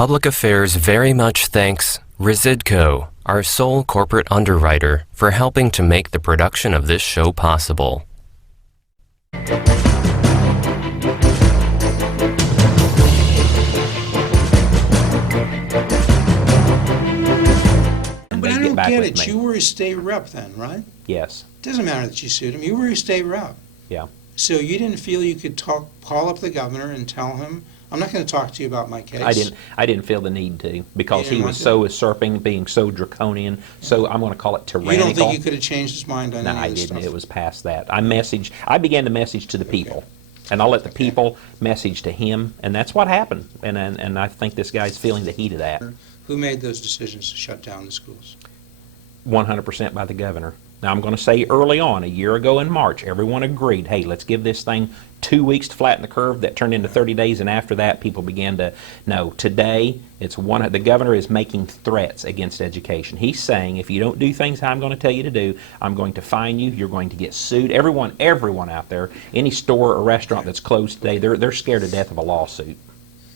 Public Affairs very much thanks RESIDCO, our sole corporate underwriter, for helping to make the production of this show possible. But I don't get it. You were a state rep then, right? Yes. Doesn't matter that you sued him. You were a state rep. Yeah. So you didn't feel you could call up the governor and tell him, I'm not going to talk to you about my case? I didn't feel the need to, because he was so usurping, being so draconian, so I'm going to call it tyrannical. You don't think you could have changed his mind on No, any I of this didn't. stuff? It was past that. I began to message to the people, and I'll let the people message to him, and that's what happened. And I think this guy's feeling the heat of that. Who made those decisions to shut down the schools? 100% by the governor. Now, I'm going to say early on, a year ago in March, everyone agreed, hey, let's give this thing 2 weeks to flatten the curve. That turned into 30 days, and after that, people began to know. Today, the governor is making threats against education. He's saying, if you don't do things how I'm going to tell you to do, I'm going to fine you, you're going to get sued. Everyone out there, any store or restaurant that's closed today, they're scared to death of a lawsuit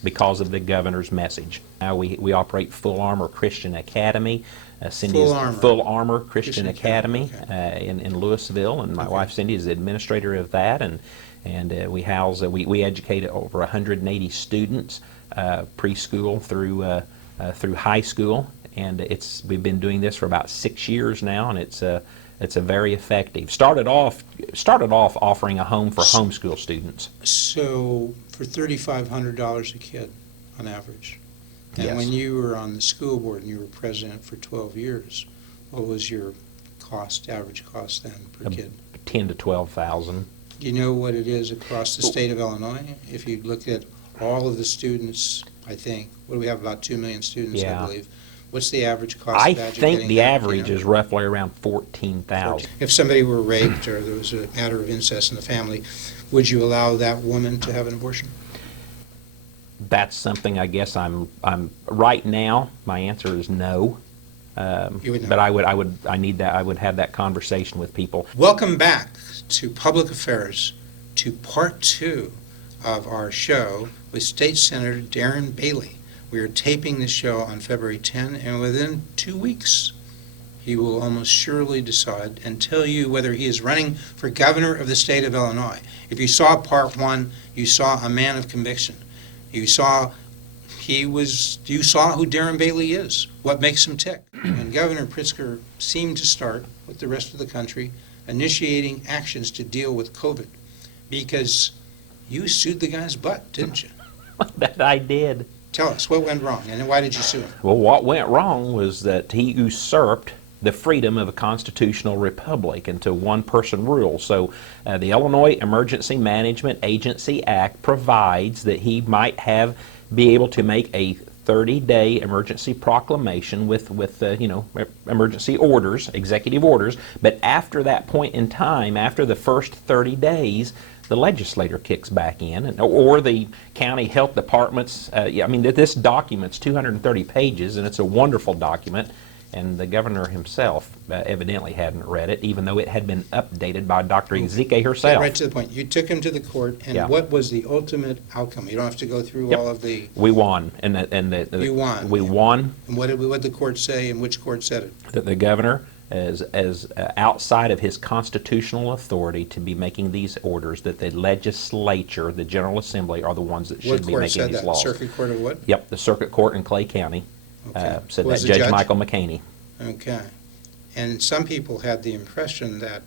because of the governor's message. Now we operate Full Armor Christian Academy. Cindy's Full Armor Christian Academy in Louisville, and my wife Cindy is the administrator of that, and we house we educate over 180 students, preschool through high school, and we've been doing this for about 6 years now, and it's a very effective. Started off offering a home for homeschool students. So for $3,500 a kid on average. And Yes. when you were on the school board and you were president for 12 years, what was your average cost then per kid? 10 to 12,000. Do you know what it is across the state of Illinois? If you look at all of the students, I think, what do we have, about 2 million students, I believe. What's the average cost I of educating think the them, average is roughly around 14,000. If somebody were raped or there was a matter of incest in the family, would you allow that woman to have an abortion? That's something I guess I'm right now. My answer is no. You would know. But I would have that conversation with people. Welcome back to Public Affairs, to part 2 of our show with State Senator Darren Bailey. We are taping this show on February 10, and within 2 weeks, he will almost surely decide and tell you whether he is running for governor of the state of Illinois. If you saw part 1, you saw a man of conviction. You saw who Darren Bailey is, what makes him tick. And Governor Pritzker seemed to start, with the rest of the country, initiating actions to deal with COVID, because you sued the guy's butt, didn't you? That I did. Tell us, what went wrong, and why did you sue him? Well, what went wrong was that he usurped the freedom of a constitutional republic into one-person rule. So the Illinois Emergency Management Agency Act provides that he might be able to make a 30-day emergency proclamation with emergency orders, executive orders, but after that point in time, after the first 30 days, the legislator kicks back in, or the county health departments. This document's 230 pages, and it's a wonderful document. And the governor himself evidently hadn't read it, even though it had been updated by Dr. Ezike herself. Get right to the point. You took him to the court, and what was the ultimate outcome? You don't have to go through all of the... We won. You won. We won. And what did the court say, and which court said it? That the governor, as outside of his constitutional authority to be making these orders, that the legislature, the General Assembly, are the ones that should be making these laws. Circuit Court of what? Yep, the Circuit Court in Clay County. Said that Judge Michael McCaney. Okay. And some people had the impression that,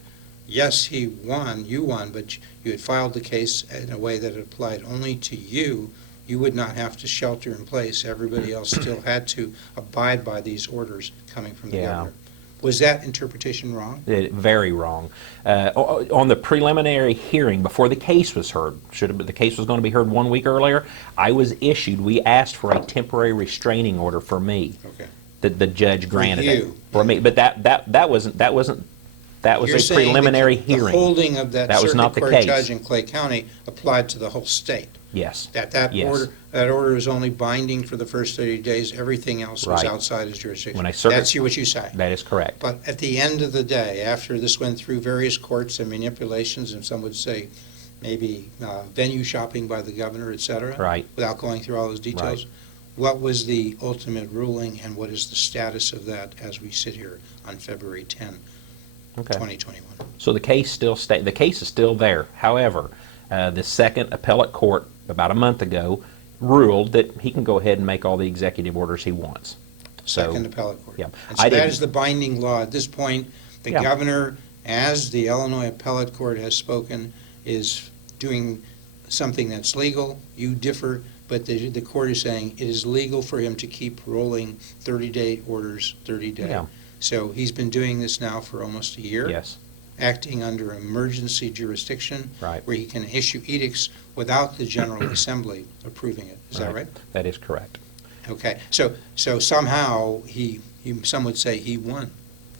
yes, you won, but you had filed the case in a way that it applied only to you. You would not have to shelter in place. Everybody else still had to abide by these orders coming from the governor. Was that interpretation wrong? Very wrong. On the preliminary hearing, before the case was heard, the case was going to be heard 1 week earlier, we asked for a temporary restraining order for me. Okay. The judge granted For you. it. For me. But that was a preliminary hearing. The holding of that was not circuit the court case. judge in Clay County applied to the whole state. Yes. That order is only binding for the first 30 days. Everything else was outside his jurisdiction. That's what you say. That is correct. But at the end of the day, after this went through various courts and manipulations, and some would say maybe venue shopping by the governor, et cetera, Right. without going through all those details, What was the ultimate ruling, and what is the status of that as we sit here on February 10, Okay. 2021? So the case the case is still there. However, the second appellate court about a month ago ruled that he can go ahead and make all the executive orders he wants. Second appellate court. Yeah. And so that is the binding law. At this point, the Yeah. governor, as the Illinois appellate court has spoken, is doing something that's legal. You differ, but the court is saying it is legal for him to keep rolling 30-day orders, 30-day. Yeah. So he's been doing this now for almost a year. Yes. Acting under emergency jurisdiction. Right. Where he can issue edicts without the General Assembly approving it. Is that right? That is correct. Okay. So somehow some would say he won.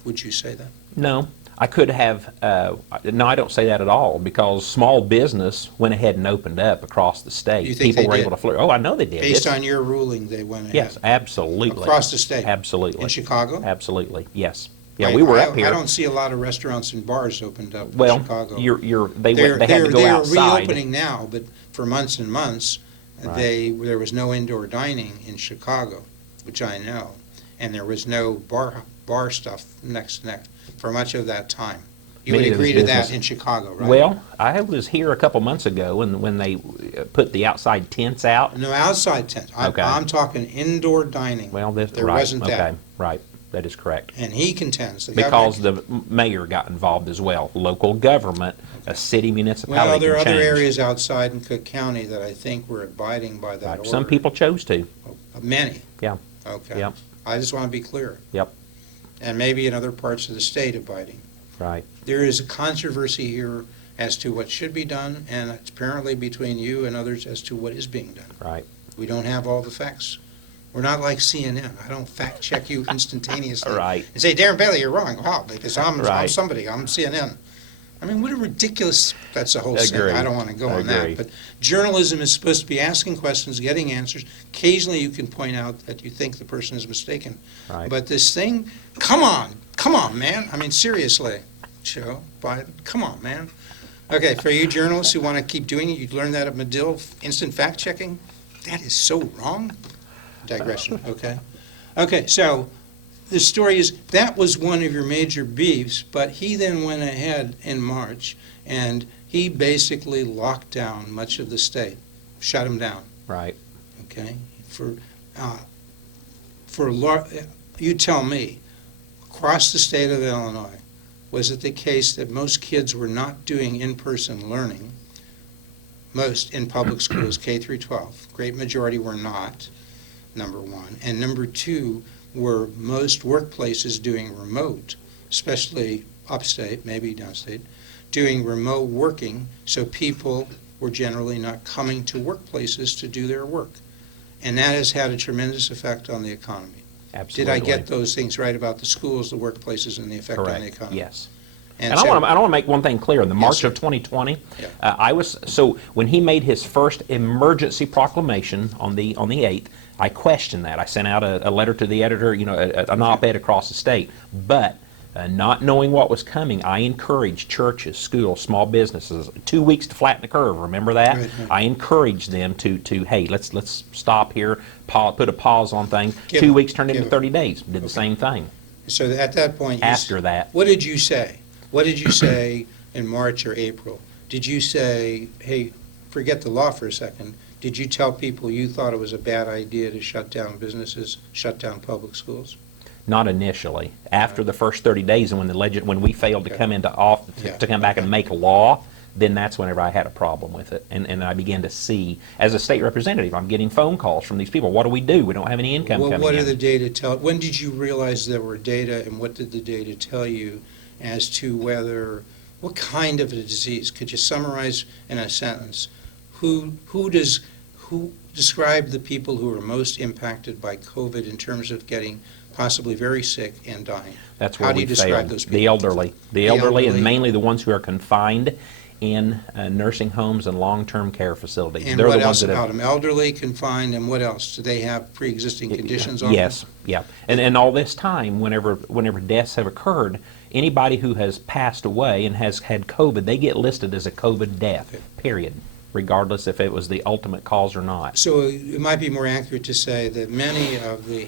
Would you say that? No, I could have, no, I don't say that at all, because small business went ahead and opened up across the state. You think People they were did? able to flourish. Oh, I know they did. Based It's- on your ruling, they went ahead? Yes, absolutely. Across the state? Absolutely. In Chicago? Absolutely, yes. Yeah, Right. we were up I here. don't see a lot of restaurants and bars opened up in Well, Chicago. they had to go outside. They're reopening now, but for months and months, Right. there was no indoor dining in Chicago, which I know, and there was no bar stuff next for much of that time. You would Many of agree those to that business- in Chicago, right? Well, I was here a couple months ago when they put the outside tents out. No outside tent. Okay. I'm talking indoor dining. Well, There right, wasn't that. Okay, right, that is correct. And he contends, the Because governor. the mayor got involved as well. Local government, a city municipality Well, there are can other change. areas outside in Cook County that I think were abiding by that Right. order. Some people chose to. Many? Yeah. Okay. Yep. I just want to be clear. Yep. And maybe in other parts of the state abiding. Right. There is a controversy here as to what should be done, and it's apparently between you and others as to what is being done. Right. We don't have all the facts. We're not like CNN. I don't fact check you instantaneously. Right. And say, Darren Bailey, you're wrong. Wow, because I'm Right. somebody. I'm CNN. I mean, what a ridiculous, that's the whole thing. Agree. I don't want to go on Agree. that. But journalism is supposed to be asking questions, getting answers. Occasionally you can point out that you think the person is mistaken. Right. But this thing, come on, man. I mean, seriously, Joe Biden, come on, man. Okay, for you journalists who want to keep doing it, you learned that at Medill, instant fact checking. That is so wrong. Digression, okay. Okay, so the story is, that was one of your major beefs, but he then went ahead in March, and he basically locked down much of the state, shut him down, Right. okay? You tell me, across the state of Illinois, was it the case that most kids were not doing in-person learning, most in public schools, K through 12? Great majority were not, number one. And number two, were most workplaces doing remote, especially upstate, maybe downstate, doing remote working, so people were generally not coming to workplaces to do their work. And that has had a tremendous effect on the economy. Absolutely. Did I get those things right about the schools, the workplaces, and the effect on the Correct. economy? Yes. And And I so- want to make one thing clear. In the March sir. of 2020, Yeah. so when he made his first emergency proclamation on the 8th, I questioned that. I sent out a letter to the editor, an op-ed across the state. But not knowing what was coming, I encouraged churches, schools, small businesses, 2 weeks to flatten the curve. Remember that? Right, right. I encouraged them to hey, let's stop here, put a pause on things. Give 2 it- weeks turned give into it. 30 days. Did the same thing. So at that point, After that. what did you say? What did you say in March or April? Did you say, hey, forget the law for a second, did you tell people you thought it was a bad idea to shut down businesses, shut down public schools? Not initially. After the first 30 days, and when we failed to Okay. come into office, Yeah. to come back and make a law, then that's whenever I had a problem with it. And I began to see, as a state representative, I'm getting phone calls from these people. What do? We don't have any income Well, coming what in. did the data tell? When did you realize there were data, and what did the data tell you as to what kind of a disease? Could you summarize in a sentence? Who describe the people who are most impacted by COVID in terms of getting possibly very sick and dying? That's where How do we you describe failed. those people? The elderly. The elderly. elderly, and mainly the ones who are confined in nursing homes and long-term care facilities. And They're what the else ones that about have, them? Elderly, confined, and what else? Do they have pre-existing conditions on them? Yes, yeah. And all this time, whenever deaths have occurred, anybody who has passed away and has had COVID, they get listed as a COVID death, period. regardless if it was the ultimate cause or not. So it might be more accurate to say that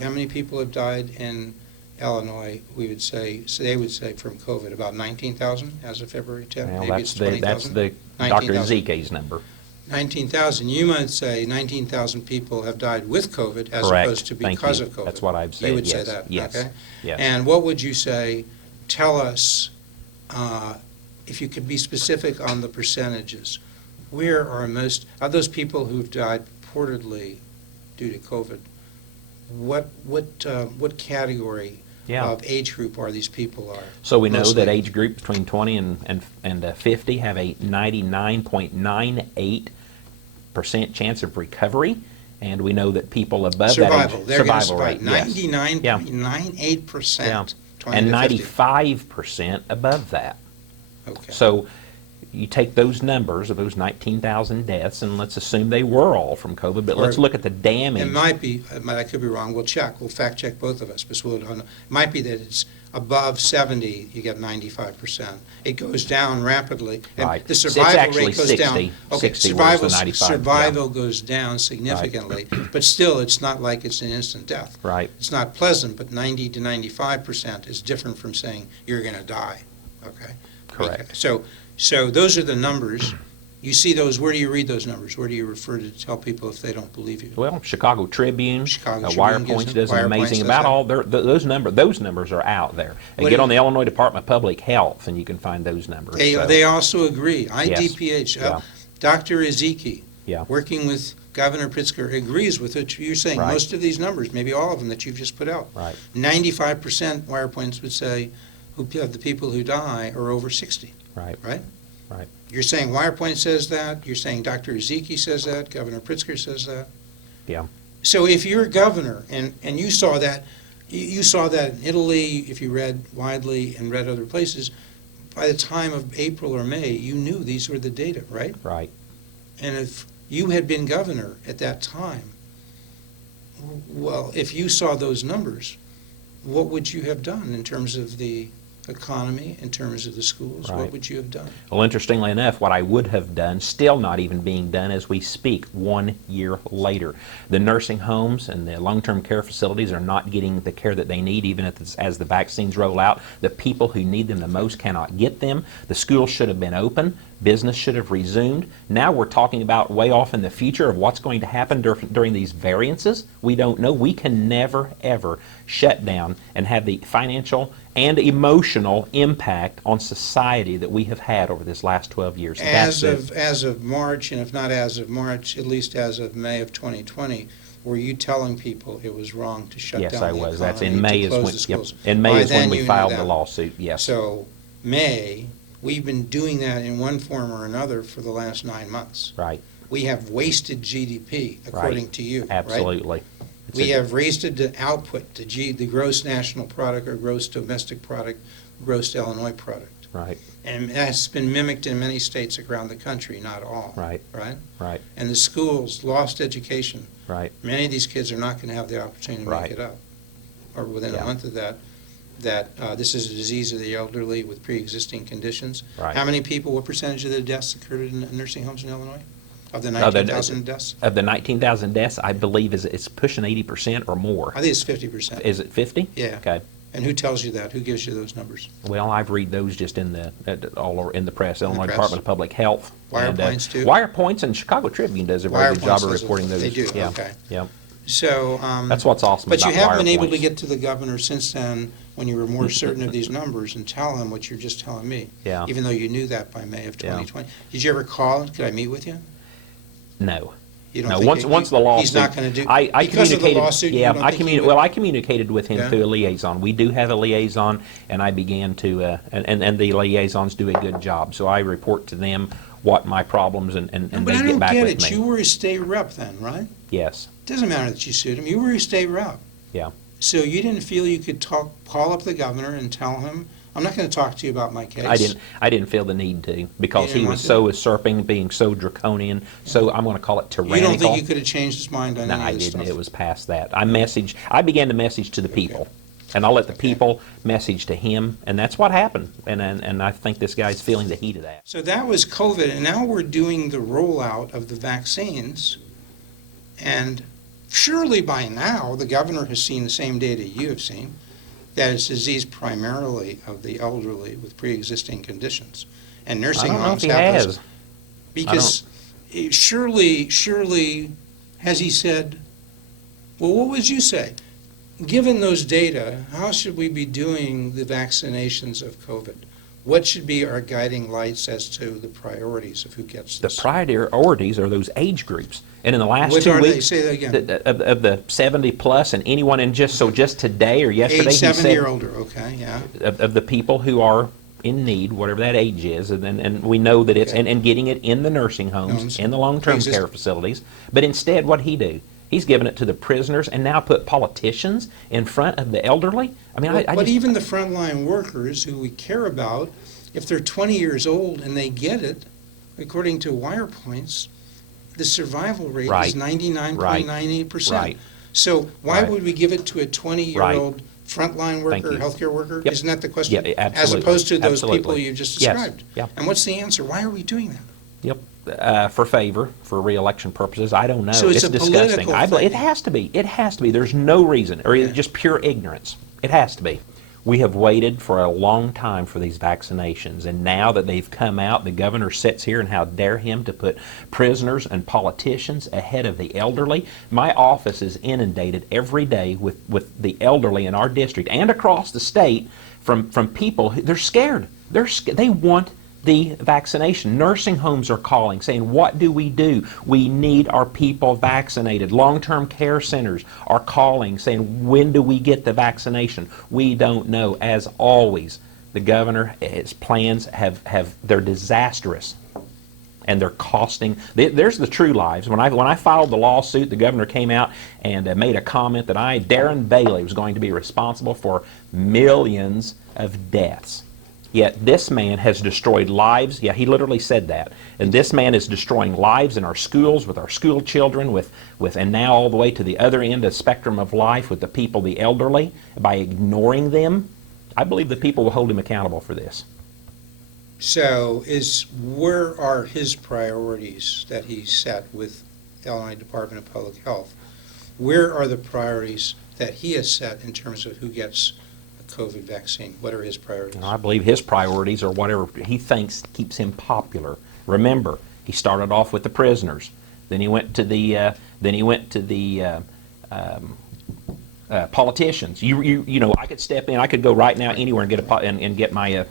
how many people have died in Illinois, we would say, so they would say from COVID, about 19,000 as of February 10th? Well, Maybe that's it's the 20,000? Dr. 19,000. Ezekiel's number. 19,000. You might say 19,000 people have died with COVID as Correct. opposed to Thank because you. of COVID. That's what I've said. You would Yes. say that, Yes. okay? Yes. And what would you say, tell us, if you could be specific on the percentages, where are most, of those people who've died purportedly due to COVID, what category Yeah. of age group are these people are? So we know mostly? that age group between 20 and 50 have a 99.98% chance of recovery, and we know that people above Survival. that age, They're going to survival rate, survive. yes. 99.98%. 20 And to 50. 95% above that. Okay. So you take those numbers of those 19,000 deaths, and let's assume they were all from COVID, but let's Or- look at the damage. It might be, I could be wrong, we'll check, we'll fact check both of us, but we'll, it might be that it's above 70, you get 95%. It goes down rapidly. And Right. The It's survival actually rate goes 60. down. Okay, 60 was the 95, yeah. survival goes down significantly, but still, it's not like it's an instant death. Right. It's not pleasant, but 90 to 95% is different from saying you're going to die, okay? Correct. Okay, so those are the numbers. You see those, where do you read those numbers? Where do you refer to tell people if they don't believe you? Well, Chicago Tribune, Chicago Wire Tribune gives Points them- does Wire an Points amazing does about that. all those numbers are out there. And What get do on the you- Illinois Department of Public Health, and you can find those numbers. They, So, they also agree. IDPH, Yeah. Dr. Ezekiel, Yeah. working with Governor Pritzker, agrees with what you're saying. Right. Most of these numbers, maybe all of them that you've just put out. Right. 95% Wire Points would say of the people who die are over 60. Right. Right? Right. You're saying Wire Point says that. You're saying Dr. Ezekiel says that. Governor Pritzker says that. Yeah. So if you're a governor and you saw that, you saw that in Italy, if you read widely and read other places, by the time of April or May, you knew these were the data, right? Right. And if you had been governor at that time, well, if you saw those numbers, what would you have done in terms of the economy, in terms of the schools? What Right. would you have done? Well, interestingly enough, what I would have done, still not even being done as we speak, 1 year later. The nursing homes and the long-term care facilities are not getting the care that they need, even as the vaccines roll out. The people who need them the most cannot get them. The schools should have been open. Business should have resumed. Now we're talking about way off in the future of what's going to happen during these variances. We don't know. We can never, ever shut down and have the financial and emotional impact on society that we have had over this last 12 years. As of March, and if not as of March, at least as of May of 2020, were you telling people it was wrong to shut down Yes, the I economy, was. That's in to May close the yep. schools? In May By is when then we you knew filed the that. lawsuit, yes. So May, we've been doing that in one form or another for the last 9 months. Right, We have wasted GDP, according to you, right? absolutely. It's We a- have wasted the output, the gross national product or gross domestic product, gross Illinois product. Right, And that's been mimicked in many states around the country, not all. Right. Right? right, And the schools lost education. right. Many of these kids are not going to have the opportunity to Right. make it up. Or within Yeah. a month of that, this is a disease of the elderly with pre-existing conditions. Right. How many people, what percentage of the deaths occurred in nursing homes in Illinois? Of the Oh, 19,000 deaths? Of the 19,000 deaths, I believe it's pushing 80% or more. I think it's 50%. Is it 50? Yeah. Okay. And who tells you that? Who gives you those numbers? Well, I've read those just in all over in the press. Illinois press. Department of Public Health. Wire and, Points, too? Wire Points and Chicago Tribune does a Wire very good Points job of does it. reporting those. They do, Yeah. okay. Yeah. So. That's what's awesome But about you have Wire been able to Points. get to the governor since then, when you were more certain of these numbers, and tell him what you're just telling me. Yeah. Even though you knew that by May of Yeah. 2020. Did you ever call? Could I meet with you? No. You don't No, think once the lawsuit. He's not going to do. I because of the communicated. lawsuit, you Yeah, don't think he would? well, I communicated with him Yeah. through a liaison. We do have a liaison, and I began to, and the liaisons do a good job. So I report to them what my problems and But they I get don't back get with it. me. You were a state rep then, right? Yes. Doesn't matter that you sued him. You were a state rep. Yeah. So you didn't feel you could call up the governor and tell him, I'm not going to talk to you about my case. I didn't feel the need to because didn't he want was to? so usurping, being so draconian. So I'm going to call it tyrannical. You don't think you could have changed his mind on No, any I of this didn't. stuff? It was past that. I began to message to the people. And I'll let the people message to him, and that's what happened. And I think this guy's feeling the heat of that. So that was COVID, and now we're doing the rollout of the vaccines. And surely by now, the governor has seen the same data you have seen, that it's disease primarily of the elderly with pre-existing conditions. And nursing I don't know if homes he have those. has. Because surely, has he said, well, what would you say? Given those data, how should we be doing the vaccinations of COVID? What should be our guiding lights as to the priorities of who gets The this? priorities are those age groups. And in the last What 2 are they? weeks, Say that again. of the 70 plus and anyone in just today or yesterday, Age he 70 or said older, okay, yeah. of the people who are in need, whatever that age is, and we know that it's, Okay. and getting it in the nursing homes, in the long-term Pre-existing. care facilities. But instead, what'd he do? He's given it to the prisoners and now put politicians in front of the elderly? I mean, I But just... even the frontline workers who we care about, if they're 20 years old and they get it, according to wire points, the survival rate Right. is 99.98%. Right. So why Right. would we give it to a 20-year-old frontline Thank worker, you. healthcare worker? Yep. Isn't that the question? Yeah, absolutely. As opposed to those people Absolutely. you just Yes. described. Yeah. And what's the answer? Why are we doing that? Yep. For favor, for re-election purposes, I don't know. So it's a disgusting. political It thing. has to be. It has to be. There's no reason, or Yeah. just pure ignorance. It has to be. We have waited for a long time for these vaccinations, and now that they've come out, the governor sits here, and how dare him to put prisoners and politicians ahead of the elderly. My office is inundated every day with the elderly in our district and across the state from people they're scared. They want the vaccination. Nursing homes are calling, saying, what do? We need our people vaccinated. Long-term care centers are calling, saying, when do we get the vaccination? We don't know. As always, the governor, his plans they're disastrous. And they're costing. There's the true lives. When I filed the lawsuit, the governor came out and made a comment that Darren Bailey, was going to be responsible for millions of deaths. Yet this man has destroyed lives. Yeah, he literally said that. And this man is destroying lives in our schools, with our school children, and now all the way to the other end of the spectrum of life with the people, the elderly, by ignoring them. I believe the people will hold him accountable for this. So where are his priorities that he set with Illinois Department of Public Health? Where are the priorities that he has set in terms of who gets a COVID vaccine? What are his priorities? I believe his priorities are whatever he thinks keeps him popular. Remember, he started off with the prisoners. Then he went to the politicians. You know, I could step in. I could go right now anywhere and get my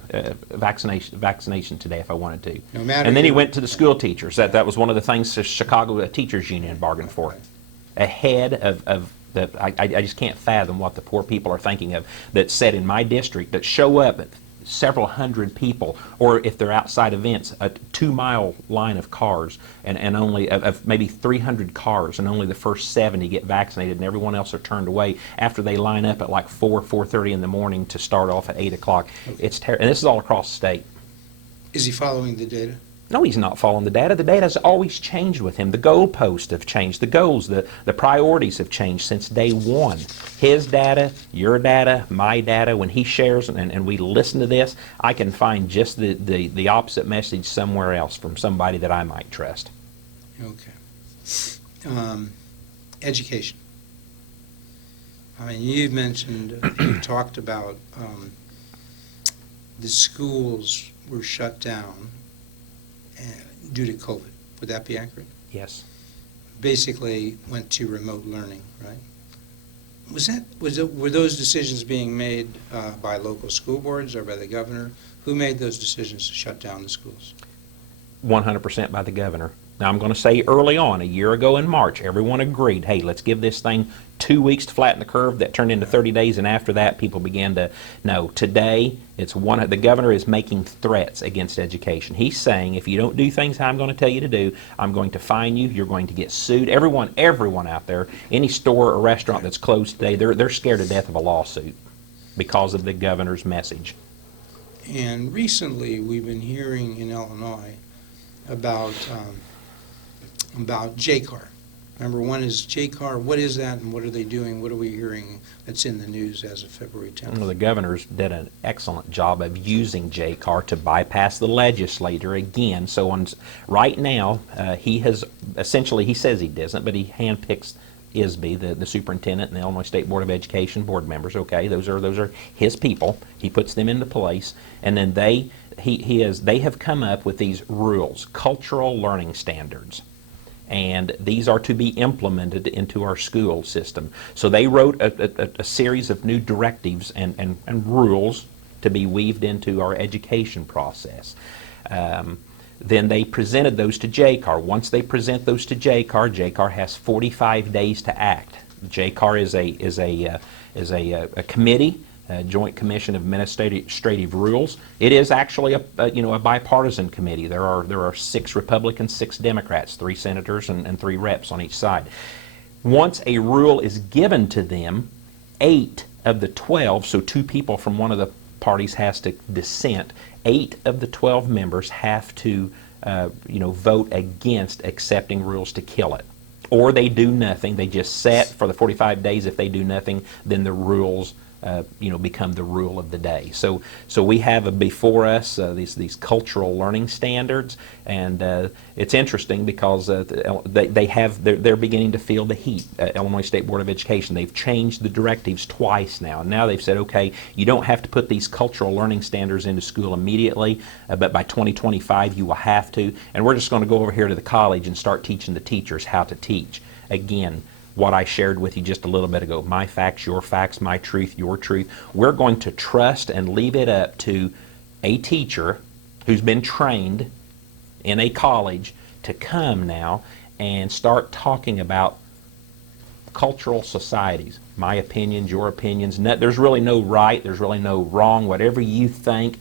vaccination today if I wanted to. No matter and then he who. went to the school teachers. That was one of the things the Chicago Teachers Union bargained for. Ahead of the, I just can't fathom what the poor people are thinking of, that said in my district that show up at several hundred people, or if they're outside events, a 2-mile line of cars, and only of maybe 300 cars, and only the first 70 get vaccinated, and everyone else are turned away after they line up at like 4:30 in the morning to start off at 8 o'clock. Okay. It's terrible, and this is all across the state. Is he following the data? No, he's not following the data. The data has always changed with him. The goalposts have changed. The goals, the priorities have changed since day one. His data, your data, my data, when he shares and we listen to this, I can find just the opposite message somewhere else from somebody that I might trust. Okay. Education. I mean, you've mentioned, you've talked about the schools were shut down due to COVID. Would that be accurate? Yes. Basically went to remote learning, right? Were those decisions being made by local school boards or by the governor? Who made those decisions to shut down the schools? 100% by the governor. Now, I'm going to say early on, a year ago in March, everyone agreed, hey, let's give this thing 2 weeks to flatten the curve. That turned into 30 days, and after that, people began to know. Today, the governor is making threats against education. He's saying, if you don't do things how I'm going to tell you to do, I'm going to fine you, you're going to get sued. Everyone out there, any store or restaurant that's closed today, they're scared to death of a lawsuit because of the governor's message. And recently, we've been hearing in Illinois about JCAR, Number one is JCAR. What is that, and what are they doing? What are we hearing that's in the news as of February 10th? Well, the governor's did an excellent job of using JCAR to bypass the legislature again. So right now, he has essentially, he says he doesn't, but he handpicks ISB, the superintendent, and the Illinois State Board of Education board members. Okay, those are his people. He puts them into place, and then they have come up with these rules, cultural learning standards. And these are to be implemented into our school system. So they wrote a series of new directives and rules to be weaved into our education process. Then they presented those to JCAR. Once they present those to JCAR, JCAR has 45 days to act. JCAR is a committee, Joint Commission of Administrative Rules. It is actually a bipartisan committee. There are 6 Republicans, 6 Democrats, 3 senators, and 3 reps on each side. Once a rule is given to them, 8 of the 12, so 2 people from one of the parties has to dissent. 8 of the 12 members have to vote against accepting rules to kill it. Or they do nothing. They just set for the 45 days. If they do nothing, then the rules become the rule of the day. So we have before us these cultural learning standards, and it's interesting because they're beginning to feel the heat. Illinois State Board of Education, they've changed the directives twice now. Now they've said, okay, you don't have to put these cultural learning standards into school immediately, but by 2025 you will have to, and we're just going to go over here to the college and start teaching the teachers how to teach. Again, what I shared with you just a little bit ago, my facts, your facts, my truth, your truth. We're going to trust and leave it up to a teacher who's been trained in a college to come now and start talking about cultural societies. My opinions, your opinions. There's really no right, there's really no wrong. Whatever you think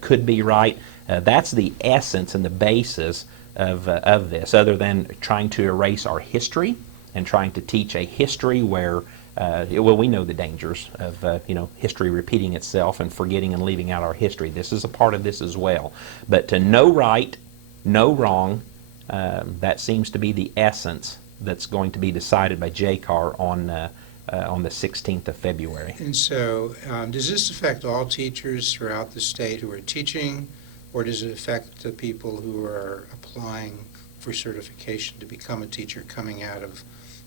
could be right. That's the essence and the basis of this, other than trying to erase our history and trying to teach a history where, we know the dangers of history repeating itself and forgetting and leaving out our history. This is a part of this as well. But to know right, know wrong, that seems to be the essence that's going to be decided by JCAR on the 16th of February. And so, does this affect all teachers throughout the state who are teaching, or does it affect the people who are applying for certification to become a teacher coming out of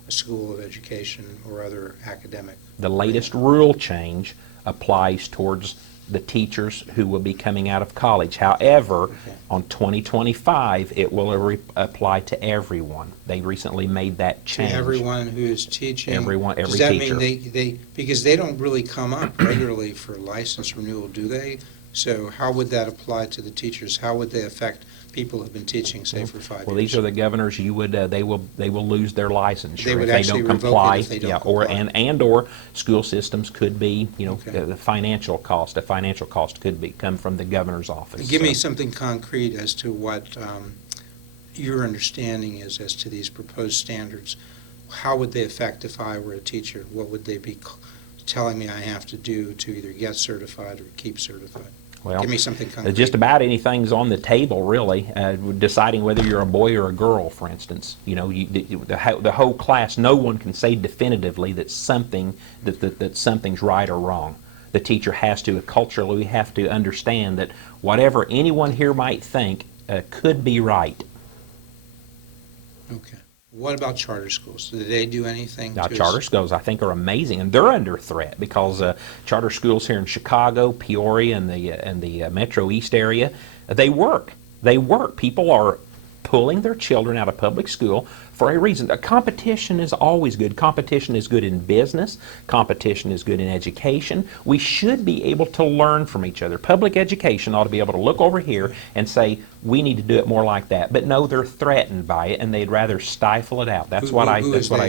a school of education or other academic? The latest rule change applies towards the teachers who will be coming out of college. However, on 2025, it will apply to everyone. They recently made that change. To everyone who is teaching? Every teacher. Does that mean because they don't really come up regularly for license renewal, do they? So how would that apply to the teachers? How would they affect people who've been teaching, say, for 5 years? Well, these are the governors. They will lose their licensure They would if they actually don't comply. revoke it if they don't comply. Or school systems could be, Okay. the financial cost. A financial cost could come from the governor's office. Give me something concrete as to what your understanding is as to these proposed standards. How would they affect if I were a teacher? What would they be telling me I have to do to either get certified or keep certified? Well, give me something concrete. just about anything's on the table, really. Deciding whether you're a boy or a girl, for instance. The whole class, no one can say definitively that something's right or wrong. The teacher has to, culturally, have to understand that whatever anyone here might think could be right. Okay. What about charter schools? Do they do anything? Now, charter schools, I think, are amazing, and they're under threat because charter schools here in Chicago, Peoria, and the Metro East area, they work. People are pulling their children out of public school for a reason. Competition is always good. Competition is good in business. Competition is good in education. We should be able to learn from each other. Public education ought to be able to look over here and say, we need to do it more like that. But no, they're threatened by it, and they'd rather stifle it out. That's what I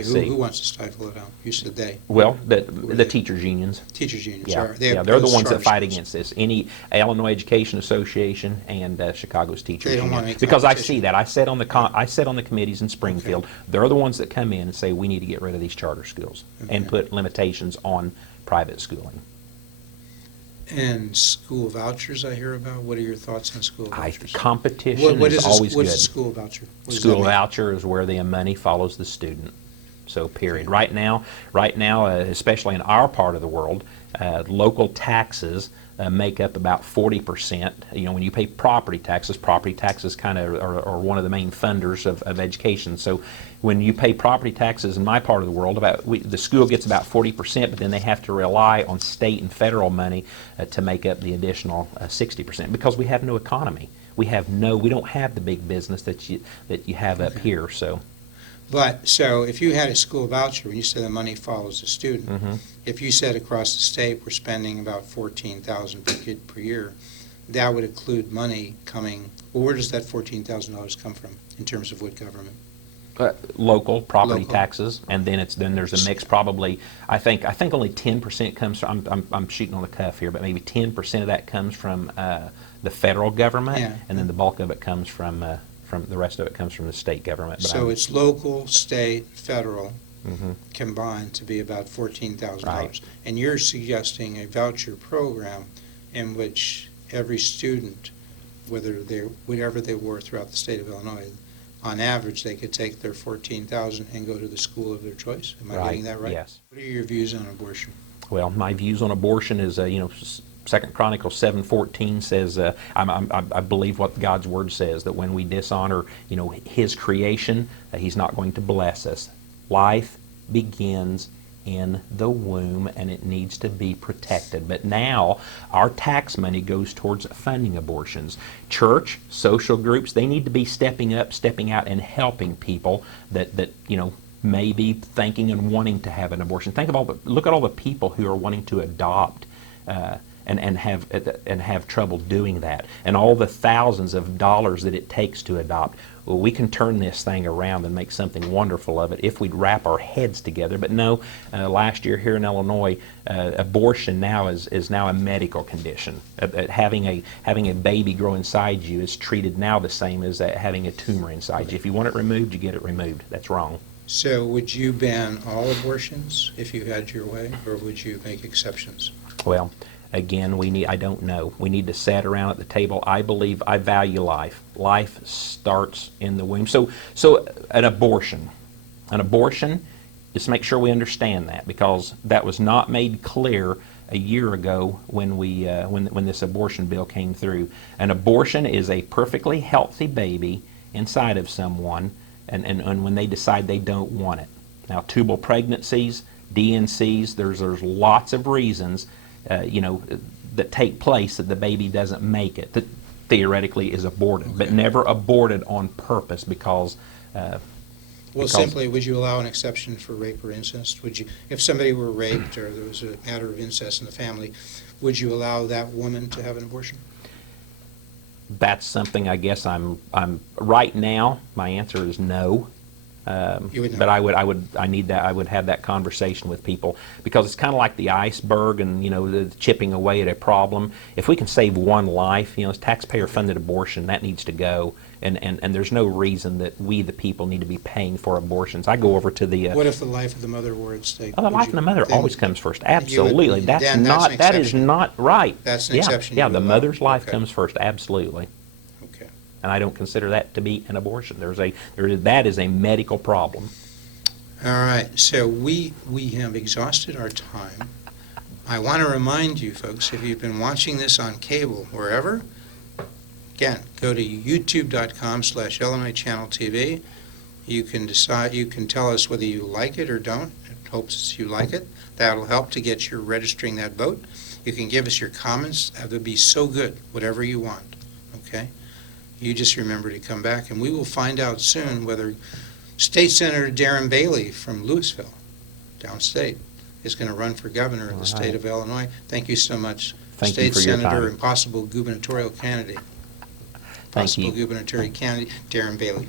see. Who wants to stifle it out? You said they. Well, the teachers' unions. Teachers' unions. Yeah, they're the ones that fight against this. Any Illinois Education Association and Chicago's teachers' union. Want any because I see that. I sit on the committees in Springfield. Okay. They're the ones that come in and say we need to get rid of these charter schools and put limitations on private schooling. And school vouchers I hear about, what are your thoughts on school vouchers? Competition What is always what's a good. school voucher? What does that School mean? voucher is where the money follows the student. So period. Okay. Right now, especially in our part of the world, local taxes make up about 40%. You know, when you pay property taxes kind of are one of the main funders of education. So when you pay property taxes in my part of the world, the school gets about 40%, but then they have to rely on state and federal money to make up the additional 60% because we have no economy. We don't have the big business that you have up here. So. But, so if you had a school voucher, when you said the money follows the student, Mm-hmm. if you said across the state we're spending about $14,000 per kid per year, that would include money coming, well, where does that $14,000 come from in terms of what government? Local property Local. taxes, and then there's a mix. Probably, I think only 10% comes from. I'm shooting on the cuff here, but maybe 10% of that comes from the federal government, Yeah. and then the bulk of it comes from the rest of it comes from the state government. But So it's local, state, federal Mhm. combined to be about $14,000. Right. And you're suggesting a voucher program in which every student, whatever they were throughout the state of Illinois, on average, they could take their $14,000 and go to the school of their choice. Am I getting that right? Yes. What are your views on abortion? Well, my views on abortion is, Second Chronicles 7:14 says, I believe what God's Word says, that when we dishonor, His creation, He's not going to bless us. Life begins in the womb, and it needs to be protected. But now, our tax money goes towards funding abortions. Church, social groups, they need to be stepping up, stepping out, and helping people that may be thinking and wanting to have an abortion. Look at all the people who are wanting to adopt and have trouble doing that, and all the thousands of dollars that it takes to adopt. Well, we can turn this thing around and make something wonderful of it if we'd wrap our heads together. But no, last year here in Illinois, abortion now is now a medical condition. Having a baby grow inside you is treated now the same as having a tumor inside you. If you want it removed, you get it removed. That's wrong. So would you ban all abortions if you had your way, or would you make exceptions? Well, again, I don't know. We need to sit around at the table. I value life. Life starts in the womb. So an abortion, just make sure we understand that, because that was not made clear a year ago when when this abortion bill came through. An abortion is a perfectly healthy baby inside of someone, and when they decide they don't want it. Now, tubal pregnancies, DNCs, there's lots of reasons that take place that the baby doesn't make it, that theoretically is aborted, Okay. but never aborted on purpose because Simply, would you allow an exception for rape or incest? Would you, if somebody were raped or there was a matter of incest in the family, would you allow that woman to have an abortion? that's something I guess I'm right now, my answer is no. You would know. But I would have that conversation with people, because it's kind of like the iceberg and the chipping away at a problem. If we can save one life, it's taxpayer-funded abortion, that needs to go, and there's no reason that we the people need to be paying for abortions. I go over to the What if the life of the mother were at stake? the Would life you- of the mother then always comes first. you would- Absolutely, then that's an that is exception. not right. That's an Yeah, exception yeah, you the would allow. mother's life Okay. comes first. Absolutely. Okay. And I don't consider that to be an abortion. That is a medical problem. All right, so we have exhausted our time. I want to remind you folks, if you've been watching this on cable, wherever, again, go to youtube.com/Illinois Channel TV. You can decide, you can tell us whether you like it or don't. It hopes you like it. That'll help to get your registering that vote. You can give us your comments. That would be so good, whatever you want, okay? You just remember to come back, and we will find out soon whether State Senator Darren Bailey from Louisville, downstate, is going to run for governor of the All state right. of Illinois. Thank you so much. Thank you State for your Senator time. and possible gubernatorial candidate. Thank you. Possible gubernatorial candidate, Darren Bailey.